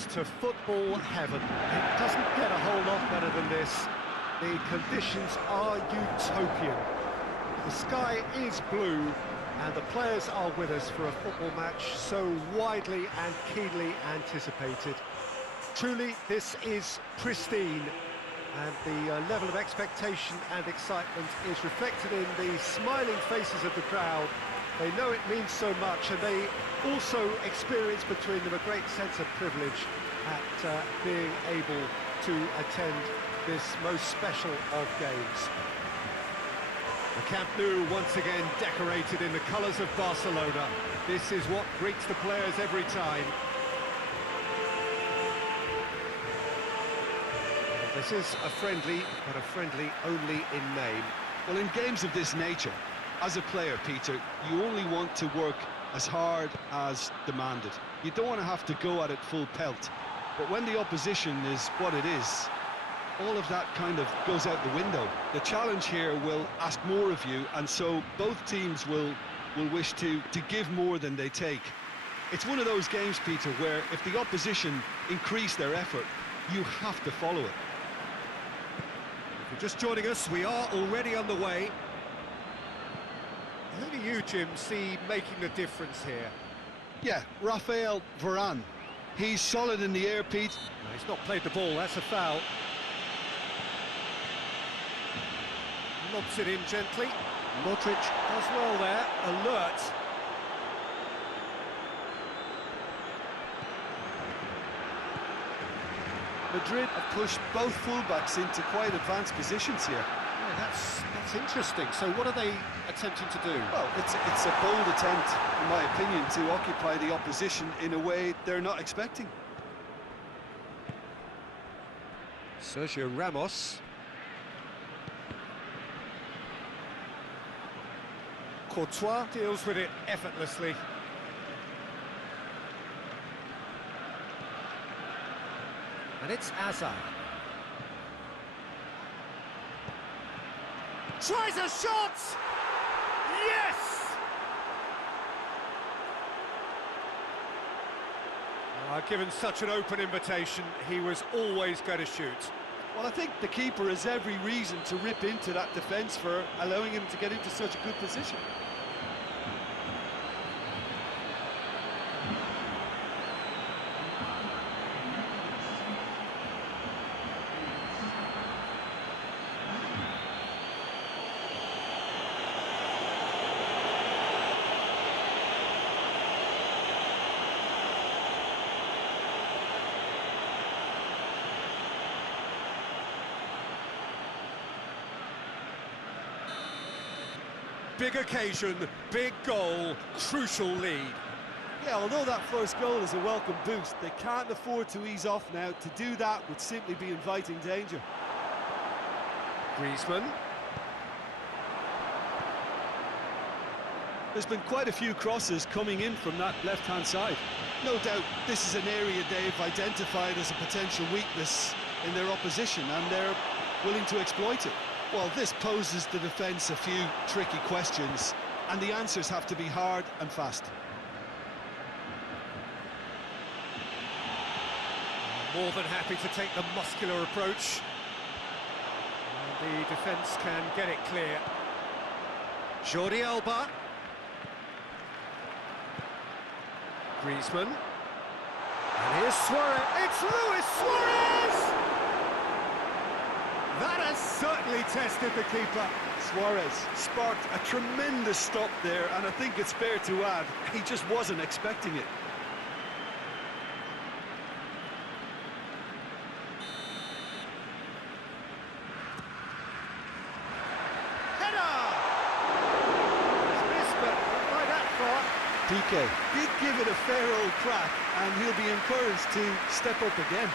entrance to football heaven. It doesn't get a whole lot better than this. The conditions are utopian. The sky is blue, and the players are with us for a football match so widely and keenly anticipated. Truly, this is pristine, and the level of expectation and excitement is reflected in the smiling faces of the crowd. They know it means so much, and they also experience between them a great sense of privilege at being able to attend this most special of games. The Camp Nou once again decorated in the colours of Barcelona. This is what greets the players every time. This is a friendly, but a friendly only in name. Well, in games of this nature, as a player, Peter, you only want to work as hard as demanded. You don't want to have to go at it full pelt. But when the opposition is what it is, all of that kind of goes out the window. The challenge here will ask more of you, and so both teams will wish to give more than they take. It's one of those games, Peter, where if the opposition increase their effort, you have to follow it. If you're just joining us, we are already on the way. Who do you, Jim, see making the difference here? Yeah, Rafael Varane. He's solid in the air, Pete. No, he's not played the ball, that's a foul. Lobs it in gently. Modric does well there, alert. Madrid have pushed both fullbacks into quite advanced positions here. Yeah, that's interesting. So what are they attempting to do? Well, it's a bold attempt, in my opinion, to occupy the opposition in a way they're not expecting. Sergio Ramos. Courtois deals with it effortlessly. And it's Hazard. Tries a shot! Yes! Given such an open invitation, he was always going to shoot. Well, I think the keeper has every reason to rip into that defence for allowing him to get into such a good position. Big occasion, big goal, crucial lead. Yeah, although that first goal is a welcome boost, they can't afford to ease off now. To do that would simply be inviting danger. Griezmann. There's been quite a few crosses coming in from that left-hand side. No doubt this is an area they've identified as a potential weakness in their opposition, and they're willing to exploit it. Well, this poses the defence a few tricky questions, and the answers have to be hard and fast. More than happy to take the muscular approach. And the defence can get it clear. Jordi Alba. Griezmann. And here's Suarez. It's Luis Suarez! That has certainly tested the keeper. Suarez sparked a tremendous stop there, and I think it's fair to add, he just wasn't expecting it. Header! It's missed, but not by that far. PK did give it a fair old crack, and he'll be encouraged to step up again.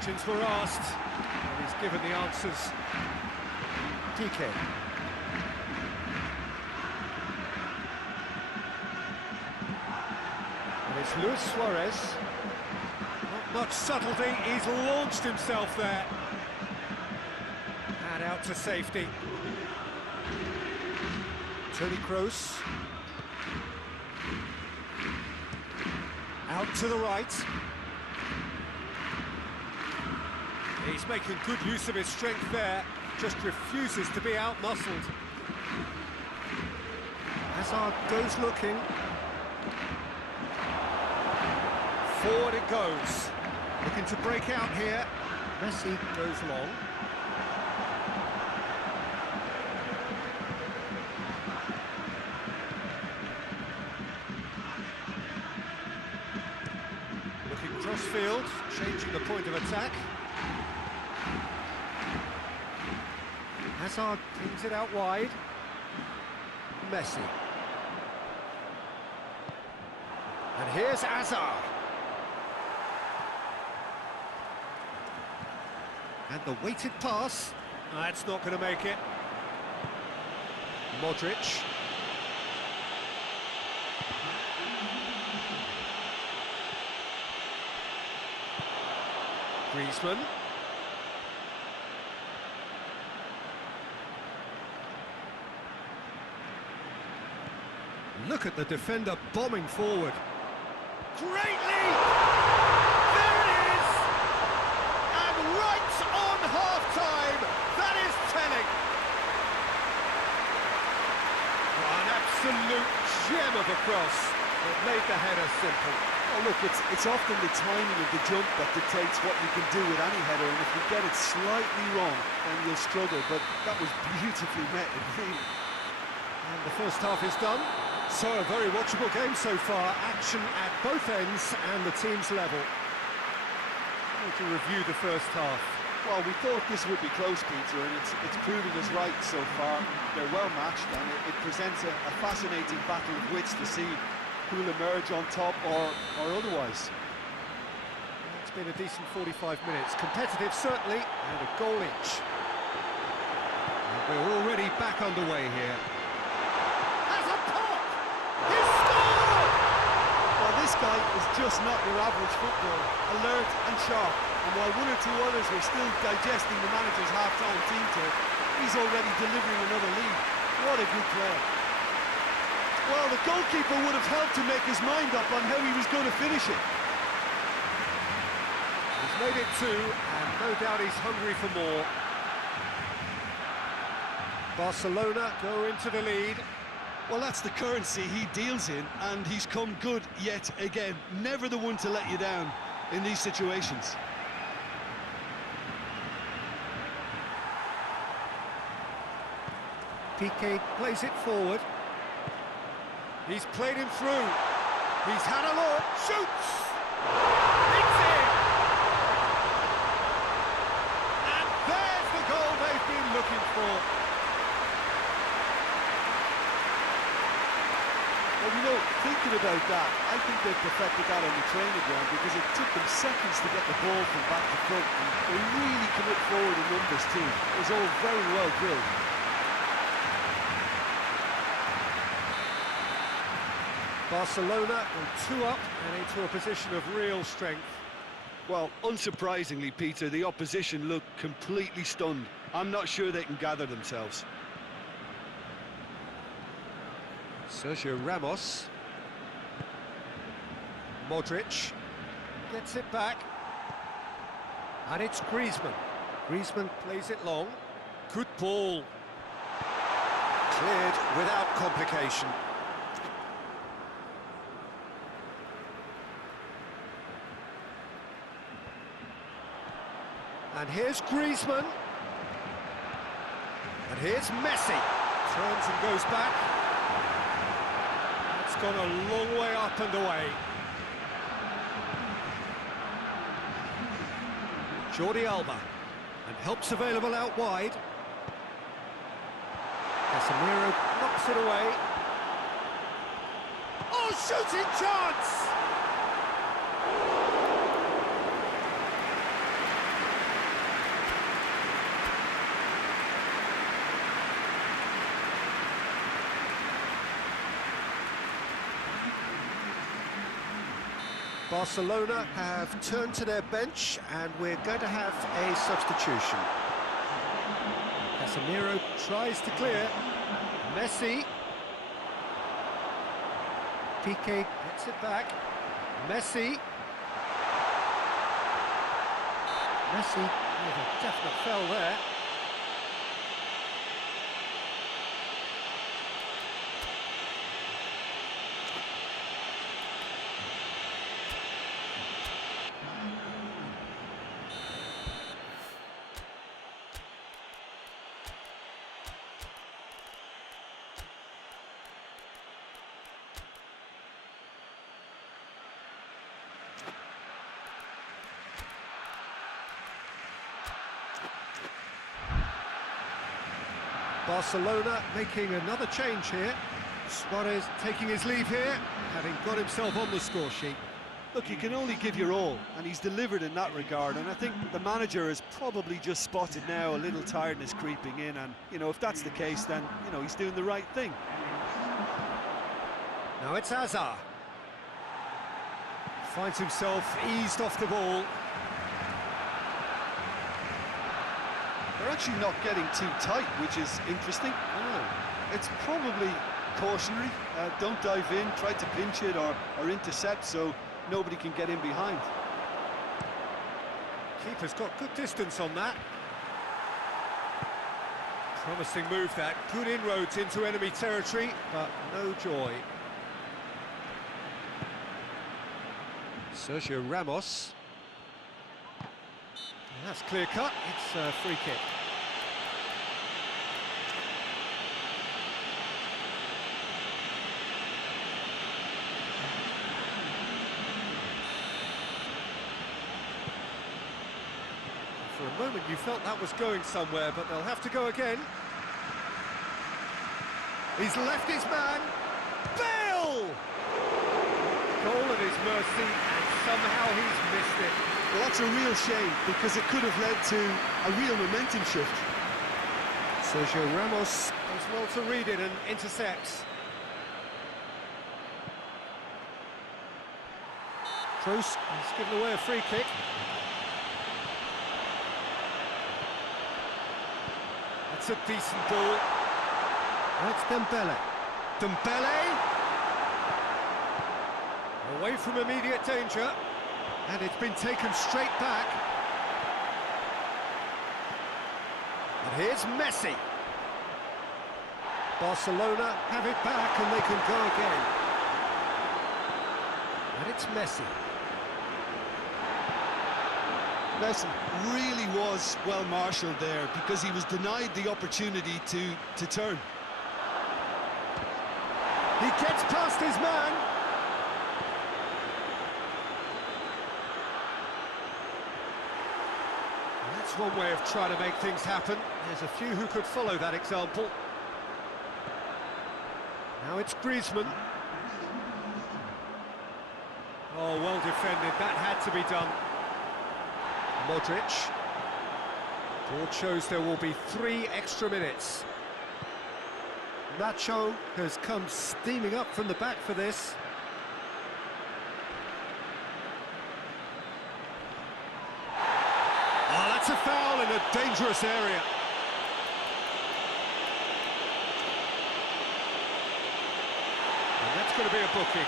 Questions were asked, and he's given the answers. PK. And it's Luis Suarez. Not Much subtlety, he's launched himself there. And out to safety. Toni Kroos. Out to the right. He's making good use of his strength there, just refuses to be out-muscled. Hazard goes looking. Forward it goes. Looking to break out here. Messi goes long. Looking cross-field, changing the point of attack. Hazard brings it out wide. Messi. And here's Hazard. And the weighted pass. That's not going to make it. Modric. Griezmann. Look at the defender bombing forward. Great lead! There it is! And right on half-time, that is telling. An absolute gem of a cross that made the header simple. Oh, look, it's often the timing of the jump that dictates what you can do with any header, and if you get it slightly wrong, then you'll struggle, but that was beautifully met, really. And the first half is done. So a very watchable game so far, action at both ends and the team's level. To review the first half. Well, we thought this would be close, Peter, and it's proving us right so far. They're well matched, and it presents a fascinating battle of wits to see who'll emerge on top or otherwise. It's been a decent 45 minutes, competitive certainly, and a goal each. And we're already back underway here. This guy is just not your average footballer, alert and sharp, and while one or two others were still digesting the manager's half-time team talk, he's already delivering another lead. What a good player. Well, the goalkeeper would have helped to make his mind up on how he was going to finish it. He's made it two, and no doubt he's hungry for more. Barcelona go into the lead. Well, that's the currency he deals in, and he's come good yet again. Never the one to let you down in these situations. Piqué plays it forward. He's played him through. He's had a look. Shoots! It's in! And there's the goal they've been looking for. Well, you know, thinking about that, I think they perfected that on the training ground because it took them seconds to get the ball from back to front, and they really commit forward in numbers too. It was all very well drilled. Barcelona are 2 up and into a position of real strength. Well, unsurprisingly, Peter, the opposition looked completely stunned. I'm not sure they can gather themselves. Sergio Ramos. Modric gets it back. And it's Griezmann. Griezmann plays it long. Good ball. Cleared without complication. And here's Griezmann. And here's Messi. Turns and goes back. It's gone a long way up and away. Jordi Alba. And help's available out wide. Casemiro knocks it away. Oh, shooting chance! Barcelona have turned to their bench and we're going to have a substitution. Casemiro tries to clear. Messi. Piqué gets it back. Messi. Messi with a definite foul there. Barcelona making another change here. Suarez taking his leave here, having got himself on the score sheet. Look, you can only give your all, and he's delivered in that regard, and I think the manager has probably just spotted now a little tiredness creeping in, and, you know, if that's the case, then, you know, he's doing the right thing. Now it's Hazard. Finds himself eased off the ball. They're actually not getting too tight, which is interesting. It's probably cautionary. Don't dive in, try to pinch it or intercept so nobody can get in behind. Keeper's got good distance on that. Promising move that. Good inroads into enemy territory, but no joy. Sergio Ramos. That's clear cut, it's a free kick. For a moment you felt that was going somewhere, but they'll have to go again. He's left his man. Bale! Goal at his mercy, and somehow he's missed it. Well, that's a real shame, because it could have led to a real momentum shift. Sergio Ramos does well to read it and intercepts. Kroos has given away a free kick. That's a decent ball. That's Dembele. Dembele! Away from immediate danger. And it's been taken straight back. And here's Messi. Barcelona have it back and they can go again. And it's Messi. Messi really was well marshalled there because he was denied the opportunity to turn. He gets past his man. That's one way of trying to make things happen. There's a few who could follow that example. Now it's Griezmann. Oh, well defended. That had to be done. Modric. Board shows there will be 3 extra minutes. Nacho has come steaming up from the back for this. Oh, that's a foul in a dangerous area. And that's going to be a booking.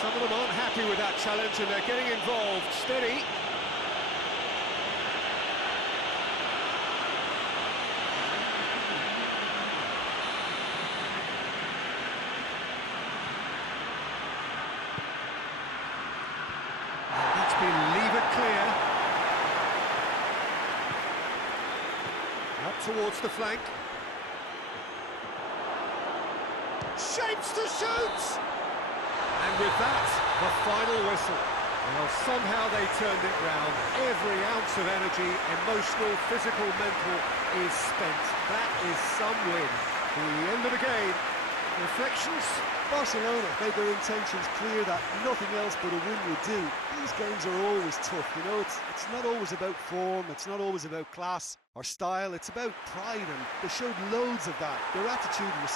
Some of them aren't happy with that challenge and they're getting involved. Steady. And that's been levered clear. Up towards the flank. Shapes to shoot! And with that, the final whistle. Well, somehow they turned it round. Every ounce of energy, emotional, physical, mental, is spent. That is some win. The end of the game. Reflections? Barcelona made their intentions clear that nothing else but a win would do. These games are always tough, you know, it's not always about form, it's not always about class or style, it's about pride, and they showed loads of that. Their attitude was